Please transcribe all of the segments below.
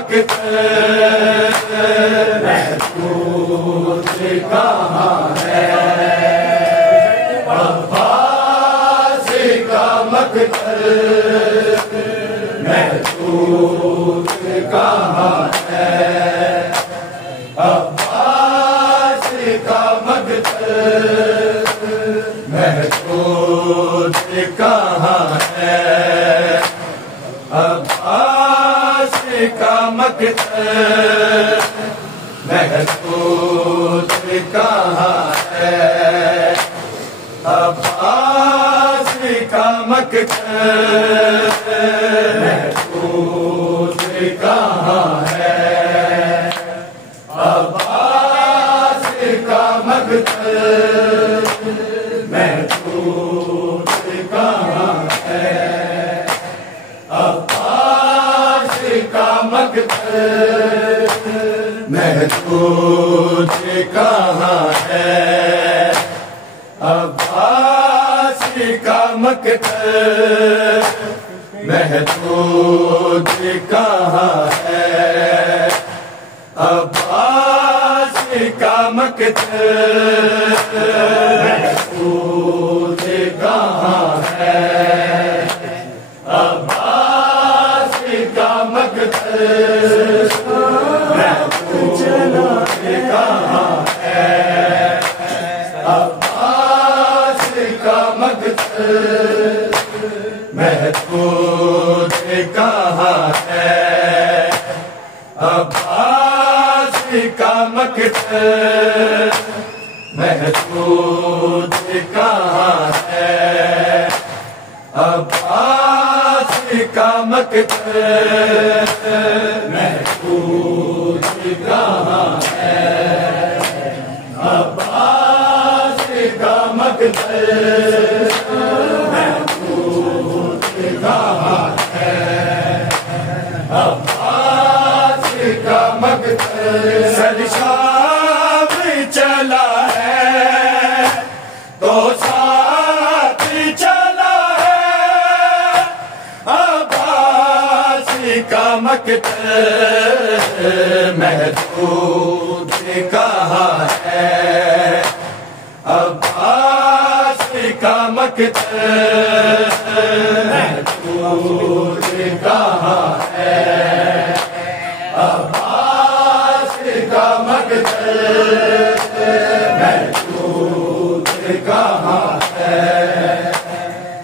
مقتل محمود کہاں ہے عباس کا مقتل محمود کہاں ہے عباس کا مقتل محمود کہاں ہے عباس کا مقتل محمود کہاں ہے عباس کا مقتل محمود کہاں ہے عباس کا مقتل محمود کہاں ہے عباس کا مقتل محمود کہاں ہے عباس کا مقتل محمود کہاں ہے عباس کا مقتل محمود کہاں ہے عباس کا مقتل محمود کہاں ہے عباس کا مقتل محمود کہاں ہے عباس کا مقتل محمود کہاں ہے عباس کا مقتل محمود کہاں ہے عباس کا مقتل محمود کہاں ہے عباس کا مقتل سرشاب چلا ہے تو ساتھ چلا ہے عباس کا مقتل محمود کہاں ہے عباس کا مقتل محمود کہاں ہے عباس کا مقتل محمود کہاں ہے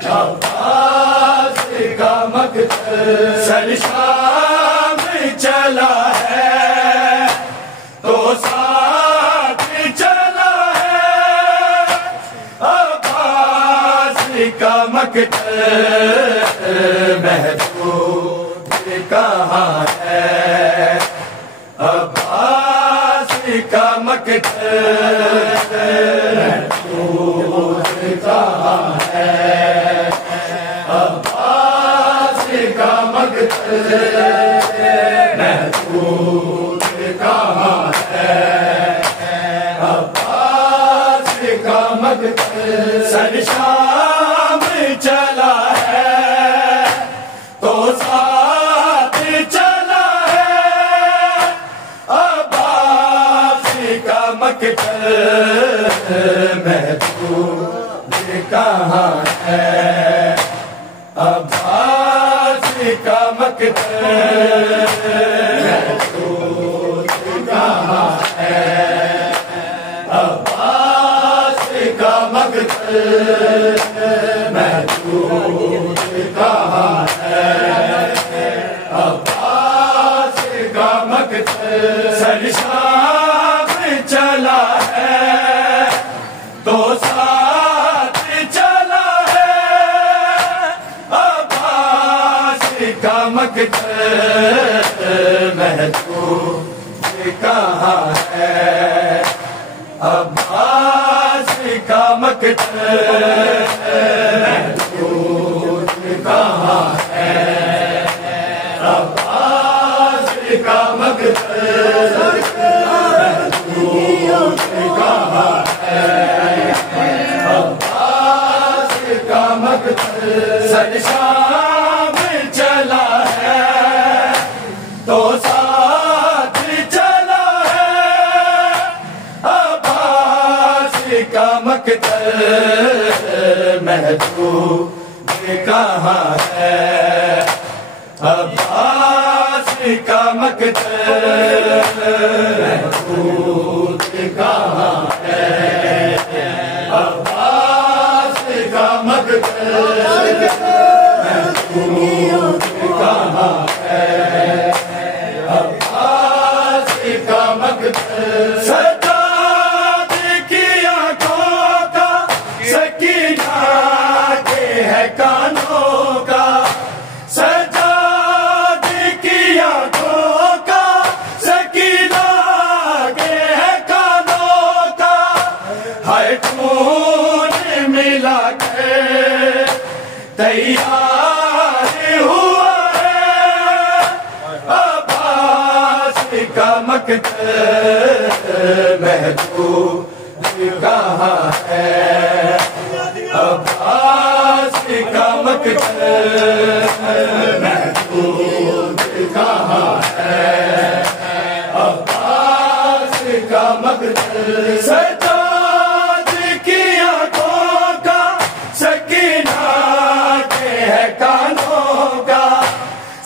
عباس کا مقتل سرشام چلا ہے تو ساتھ چلا ہے عباس کا مقتل محمود کہاں ہے عباس کا مقتل محمود کہاں ہے عباس کا مقتل محمود کہاں ہے عباس کا مقتل سرشام چلا ہے تو ساتھ چلا ہے عباس کا مقتل محمود کہاں ہے عباس کا مقتل محمود کہاں ہے عباس کا مقتل محمود کہاں ہے عباس کا مقتل سرشام چلا ہے تو ساتھ چلا ہے عباس کا مقتل محمود کہاں ہے عباس کا مقتل محمود کہاں ہے عباس کا مقتل محمود کہاں ہے عباس کا مقتل سرشام چلا ہے تو محبوب کہاں ہے عباس کا مقتل محبوب کہاں ہے عباس کا مقتل محبوب کہاں ہے عباس کا مقتل سجاد کی آنکھوں کا سکینہ کے ہے کانوں کا سجاد کی آنکھوں کا سکینہ کے ہے کانوں کا ہائے خون ملا کے تیار ہوا ہے عباس کا مقتل محبوب کہاں ہے عباس کا مقتل محبوب کہاں ہے عباس کا مقتل سجاد کی آنکھوں کا سکینہ کے ہے کانوں کا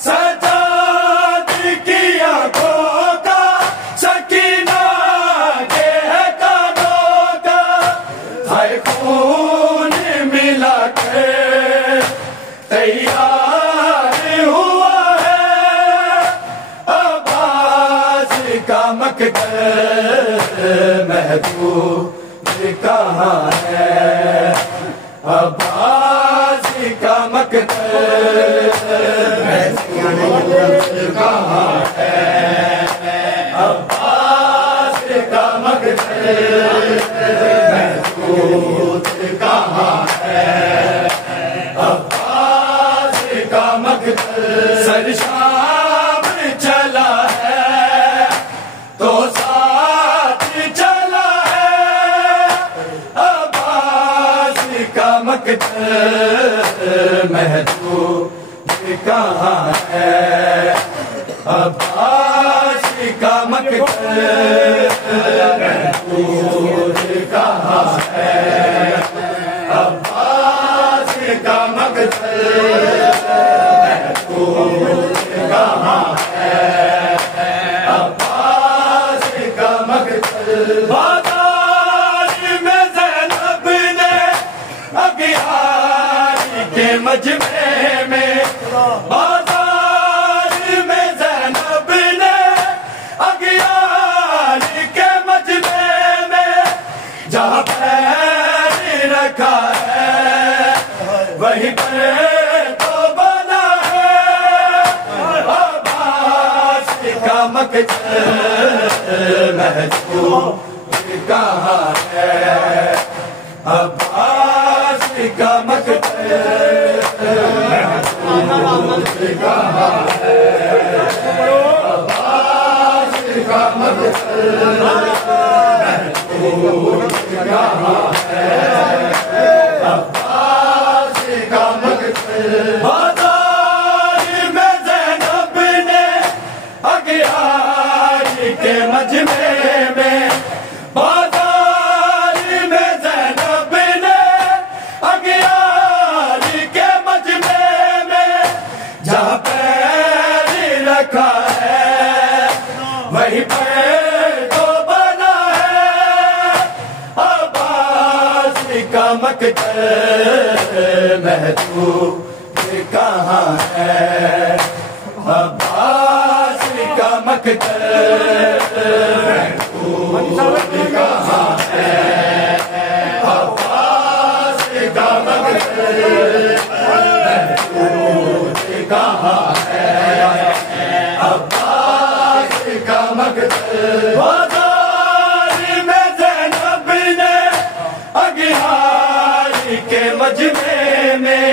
سجاد کی آنکھوں کا سکینہ کے ہے کانوں کا ہائے خون ملا کے تیار ہوا ہے عباس کا مقتل محبوب کہاں ہے عباس کا مقتل محبوب کہاں ہے عباس کا مقتل محبوب کہاں ہے عباس کا مقتل سرشام چلا ہے تو ساتھ چلا ہے عباس کا مقتل محبوب کہاں ہے عباس کا مقتل محبوب کہاں ہے عباس کا مقتل محبوب کہاں ہے عباس کا مقتل بازار میں زینب نے اغیار کے مجمع میں بازار میں زینب نے اغیار کے مجمع میں جہاں پیر رکھا ہے وہیں پر تو بنا ہے عباس کا مقتل محبوب کہاں ہے عباس کا مقتل محبوب کہاں ہے عباس کا مقتل محبوب کہاں ہے عباس کا مقتل بازار میں زینب نے اغیار کے مجمع میں بازار میں زینب نے اغیار کے مجمع میں جہاں پیر رکھا ہے وہیں پیر تو بنا ہے عباس کا مقتل محبوب کہاں ہے عباس کا مقتل محبوب کہاں ہے عباس کا مقتل محبوب کہاں ہے عباس کا مقتل بازار میں زینب نے اغیار کے مجمع میں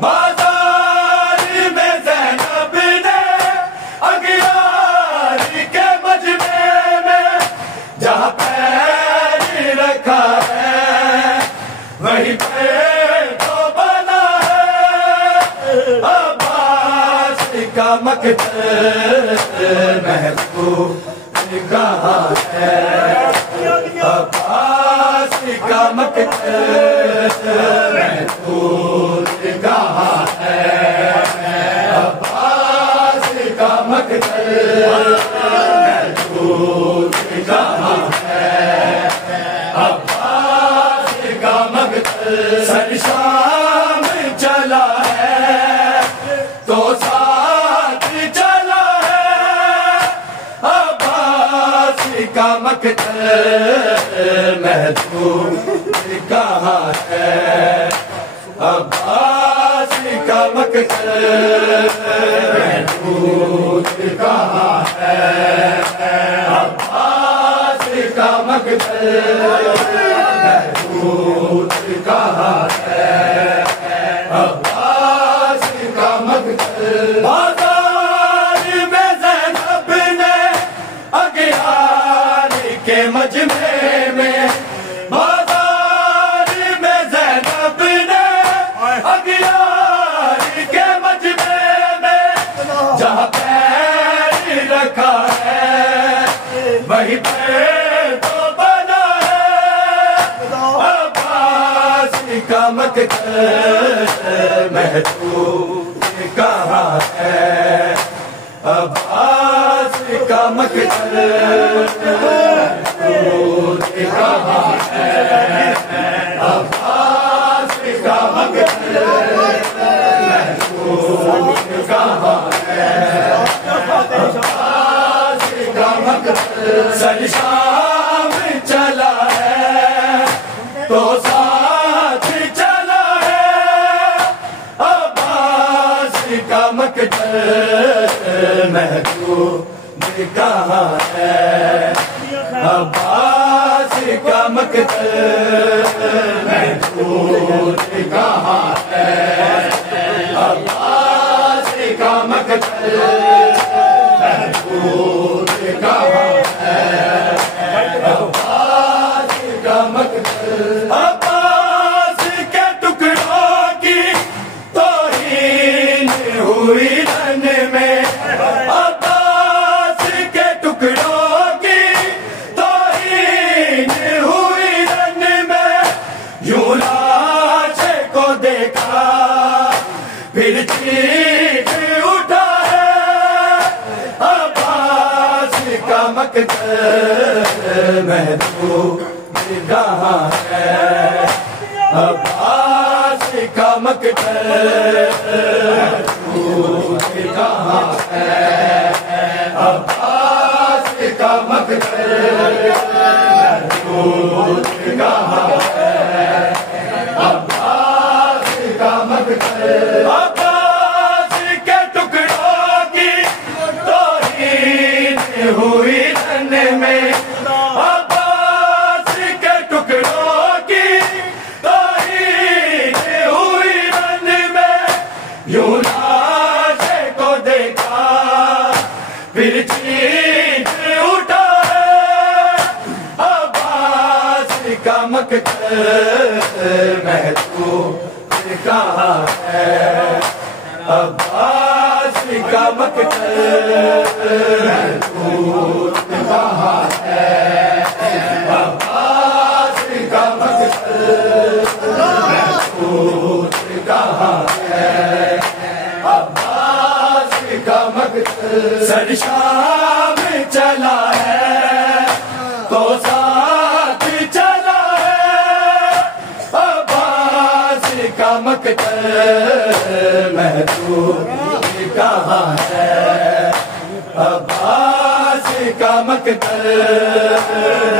بازار میں زینب نے اغیار کے مجمع میں جہاں پیر رکھا ہے وہیں پیر تو بنا ہے عباس کا مقتل محبوب کہاں ہے عباس عباس کا مقتل محمود کہاں ہے عباس کا مقتل محمود کہاں ہے عباس کا مقتل سر شام چلا ہے تو ساتھ چلا ہے عباس کا مقتل محمود کہاں ہے عباس کا مقتل محمود کہاں ہے عباس کا مقتل محمود کہاں ہے عباس کا مقتل بازار میں زینب نے اغیار کے مجمع میں بازار میں زینب نے اغیار کے مجمع میں جہاں پیر رکھا ہے وہی پیر تو بنا ہے عباس کا مقتل محمود کہاں ہے عباس کا مقتل محمود کہاں ہے عباس کا مقتل محمود کہاں ہے عباس کا مقتل سر شام چلا ہے تو ساتھ چلا ہے عباس کا مقتل محمود کہاں ہے عباس کا مقتل محمود کہاں ہے عباس کا مقتل محمود کہاں ہے عباس کا مقتل عباس کے ٹکڑوں کی توہین ہوئی رن میں عباس کے ٹکڑوں کی توہین ہوئی رن میں یوں لاش کو دیکھا پھر چیخ اٹھا ہے عباس کا مقتل محمود کہاں ہے عباس کا مقتل محمود کہاں ہے عباس کا مقتل محمود کہاں ہے عباس کا مقتل عباس کے ٹکڑوں کی توہین ہوئی رن میں عباس کے ٹکڑوں کی توہین ہوئی رن میں یوں لاش کو دیکھا پھر چیخ اٹھا ہے عباس کا مقتل محمود کہاں ہے عباس کا مقتل محمود کہاں ہے عباس کا مقتل محمود کہاں ہے عباس کا مقتل سر شام چلا ہے تو ساتھ چلا ہے عباس کا مقتل محمود کہاں ہے عباس کا مقتل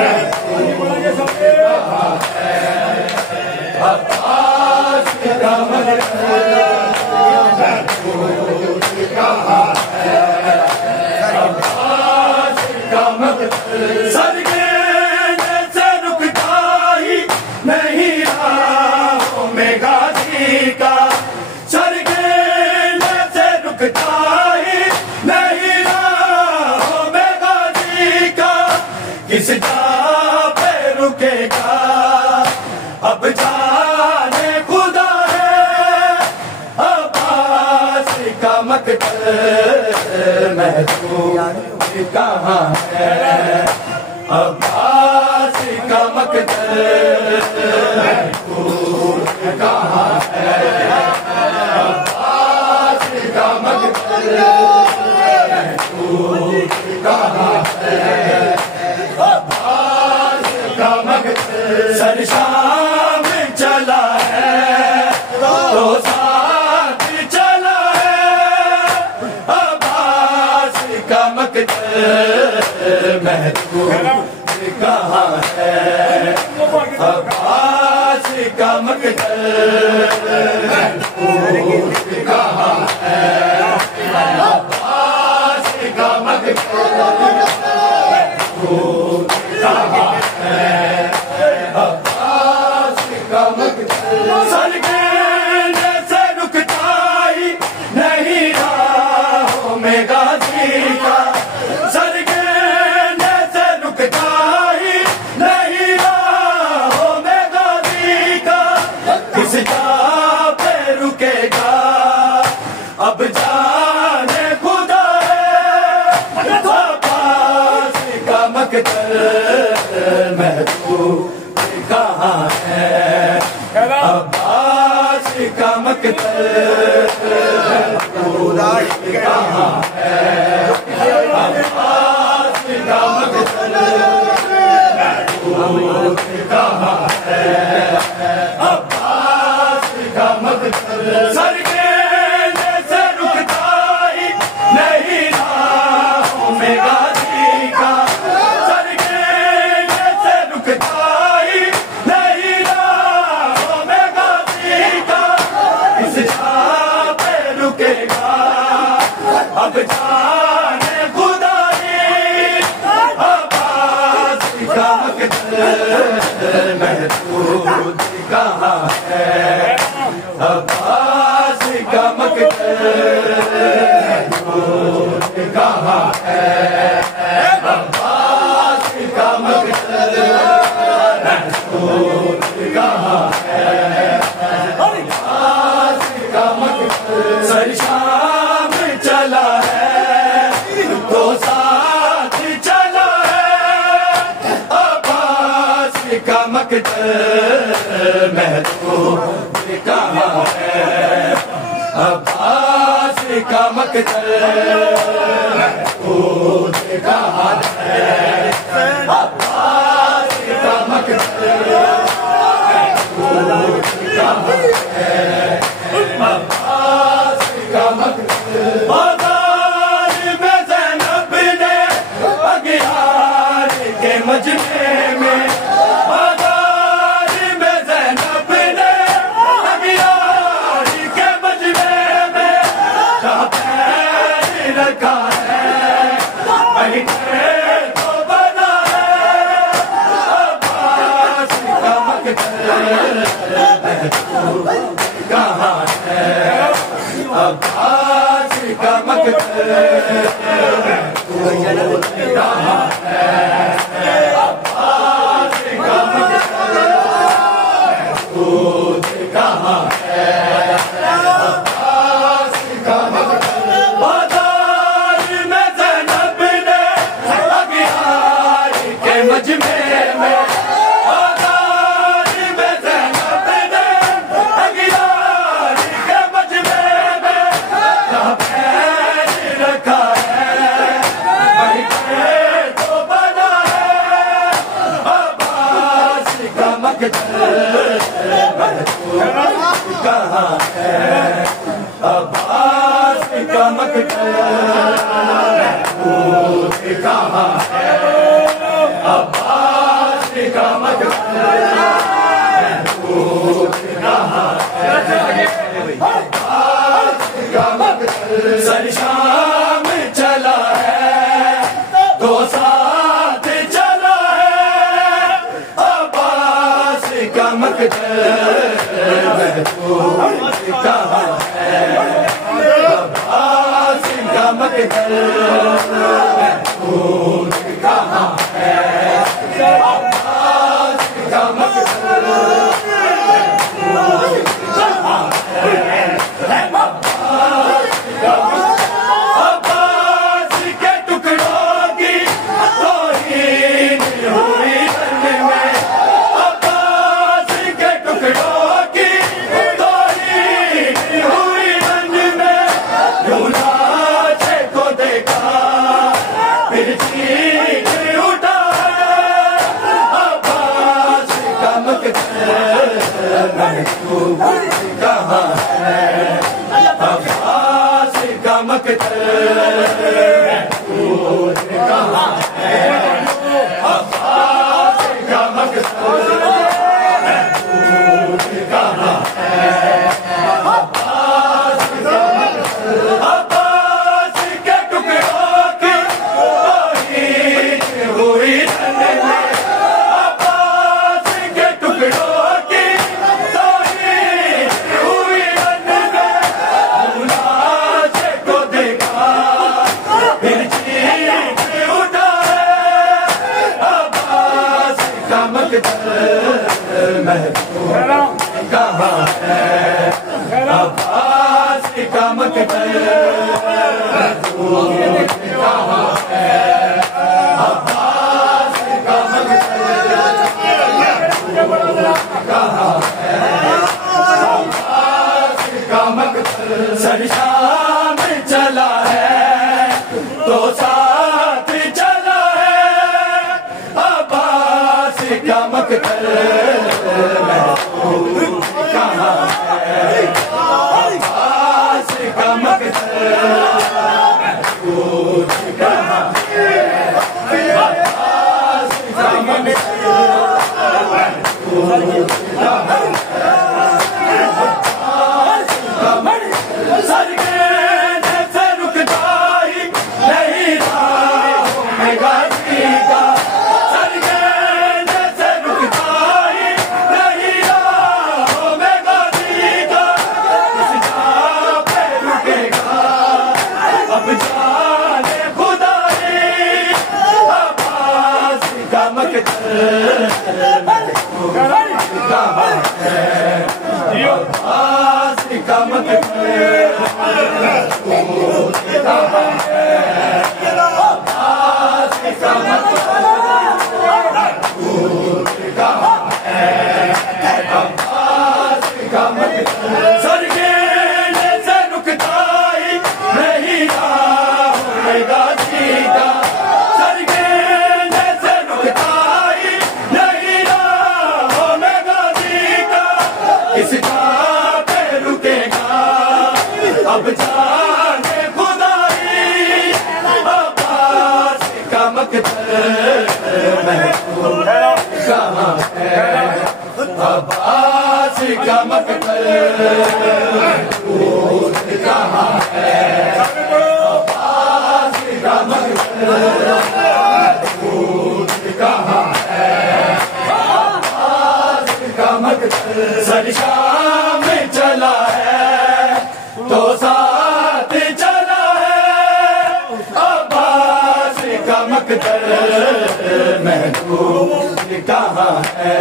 محمود کہاں ہے عباس کا مقتل محمود کہاں ہے عباس کا مقتل سرگرنے سے رکتا ہی نہیں راہوں میں غازی کا سرگرنے سے رکتا ہی نہیں راہوں میں غازی کا کس جا پہ رکے گا اب جانے خدا ہے عباس کا مقتل محمود کہاں ہے عباس کا مقتل محبوب کہاں ہے عباس کا مقتل محبوب کہاں ہے عباس کا مقتل سر شام چلا ہے تو ساتھ چلا ہے عباس کا مقتل محبوب کہاں ہے عباس کا مقتل محبوب کہاں ہے عباس کا مقتل محبوب کہاں ہے عباس کا مقتل سرگرنے سے رکتا ہی نہیں راہوں میں غازی کا سرگرنے سے رکتا ہی نہیں راہوں میں غازی کا کس جا پہ رکے گا اب جانے خدا ہے عباس کا مقتل محبوب کہاں ہے عباس کا مقتل محبوب کہاں ہے عباس کا مقتل محبوب کہاں ہے عباس کا مقتل سرگرنے سے رکتا ہی نہیں راہوں میں غازی کا سرگرنے سے رکتا ہی نہیں راہوں میں غازی کا اس جا پہ رکے گا اب جانے خدا ہی عباس کا مقتل محبوب کہاں ہے عباس کا مقتل محبوب کہاں ہے عباس کا مقتل محبوب کہاں ہے عباس کا مقتل سر شام چلا ہے تو ساتھ چلا ہے عباس کا مقتل محبوب کہاں ہے عباس کا مقتل محبوب کہاں ہے عباس کا مقتل محبوب کہاں ہے عباس کا مقتل بازار میں زینب نے اغیار کے مجمع میں بازار میں زینب نے اغیار کے مجمع میں جہاں پیر رکھا ہے وہیں پیر تو بنا ہے عباس کا مقتل محبوب کہاں ہے عباس کا مقتل محبوب کہاں ہے عباس کا مقتل محبوب کہاں ہے عباس کا مقتل بازار میں زینب نے اغیار کے مجمع میں بازار میں زینب نے اغیار کے مجمع میں جہاں پیر رکھا ہے وہیں پیر تو بنا ہے عباس کا مقتل محبوب کہاں ہے عباس کا مقتل محبوب کہاں ہے عباس کا مقتل محبوب کہاں ہے عباس کا مقتل سر شام چلا ہے تو ساتھ چلا ہے عباس کا مقتل محبوب کہاں ہے عباس کا مقتل محبوب کہاں ہے عباس کا مقتل محبوب کہاں ہے عباس کے ٹکڑوں کی توہین ہوئی رن میں عباس کے کہاں ہے عباس کا مقتل کہاں ہے عباس کا مقتل کہاں ہے عباس کا مقتل سر شام چلا ہے تو ساتھ چلا ہے عباس کا مقتل کہاں ہے عباس کا مقتل کہاں ہے عباس کا مقتل سرگین سے رکتا ہی نہیں راہوں میں غازی کا سرگین سے رکتا ہی نہیں راہوں میں غازی کا اس جا پہ رکے گا اب جانے خدائی عباس کا مقتل کہاں ہے عباس کا مقتل کہاں ہے عباس کا مقتل کہاں ہے عباس کا مقتل سرگین سے رکتا ہی نہیں راہوں میں غازی کا سرگین سے رکتا ہی نہیں راہوں میں غازی کا اس جا پہ رکے گا اب جانے خدائی عباس کا مقتل کہاں ہے عباس کا مقتل کہاں ہے عباس کا مقتل کہاں ہے عباس کا مقتل سر شام چلا ہے تو ساتھ چلا ہے عباس کا مقتل محبوب کہاں ہے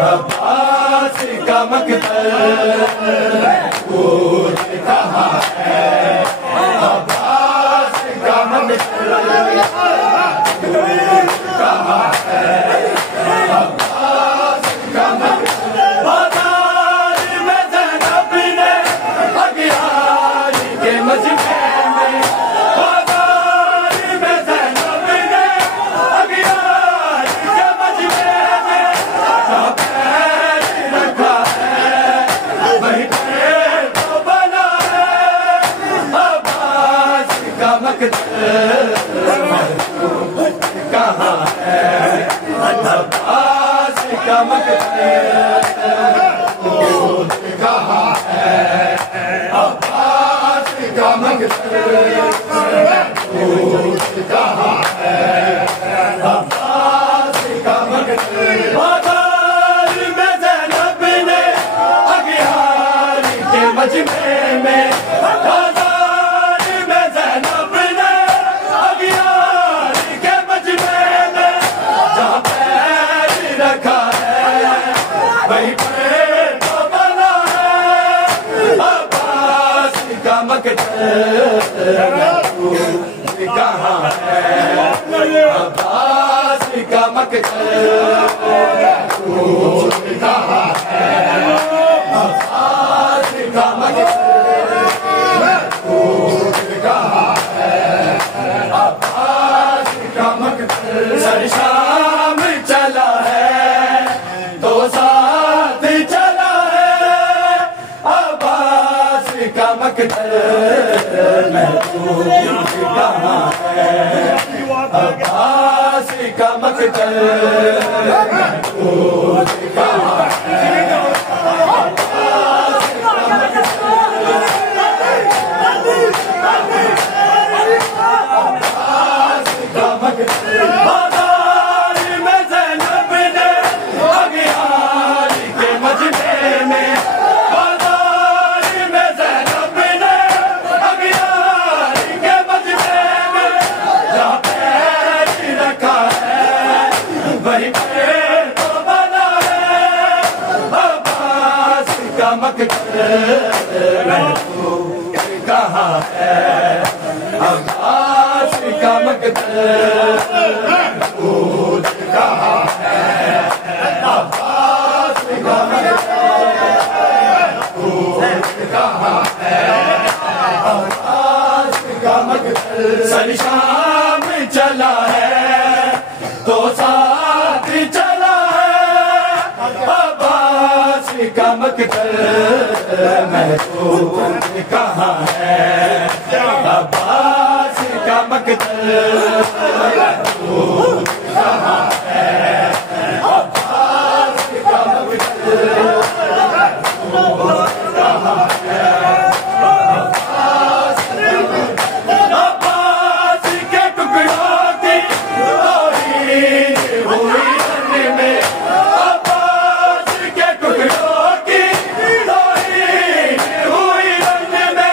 عباس کا مقتل محبوب کہاں ہے عباس کا مقتل کہاں ہے عباس کا مقتل بازار میں زینب نے اغیاری کے مجمع میں بازار میں زینب نے اغیاری کے مجمع میں جہاں پیر رکھا ہے وہیں پیر تو بنا ہے عباس کا مقتل کہاں ہے عباس کا مقتل کہاں ہے عباس کا مقتل کہاں ہے عباس کا مقتل بازار میں زینب نے اغیاری کے مجمع میں بازار میں زینب نے اغیاری کے مجمع میں جہاں پیر رکھا ہے وہیں پیر تو بنا ہے عباس کا مقتل کہاں ہے عباس کا مقتل کہاں ہے عباس کا مقتل کہاں ہے عباس کا مقتل سر شام چلا ہے تو ساتھ چلا ہے عباس کا مقتل محفوظ کہاں ہے عباس کا مقتل محفوظ کہاں ہے بازار میں زینب نے اغیار کے مجمع میں بازار میں زینب نے اغیار کے مجمع میں جہاں پیر رکھا ہے وہی پیر تو بنا ہے عباس کا مقتل محفوظ کہاں ہے عباس کا مقتل محفوظ کہاں ہے عباس کا مقتل محفوظ کہاں ہے عباس کا مقتل سر شام چلا ہے تو ساتھ چلا ہے عباس کا مقتل محفوظ کہاں ہے عباس کا مقتل محفوظ کہاں ہے عباس کا مقتل محفوظ کہاں ہے عباس کے ٹکڑوں کی توہین ہوئی رن میں عباس کے ٹکڑوں کی توہین ہوئی رن میں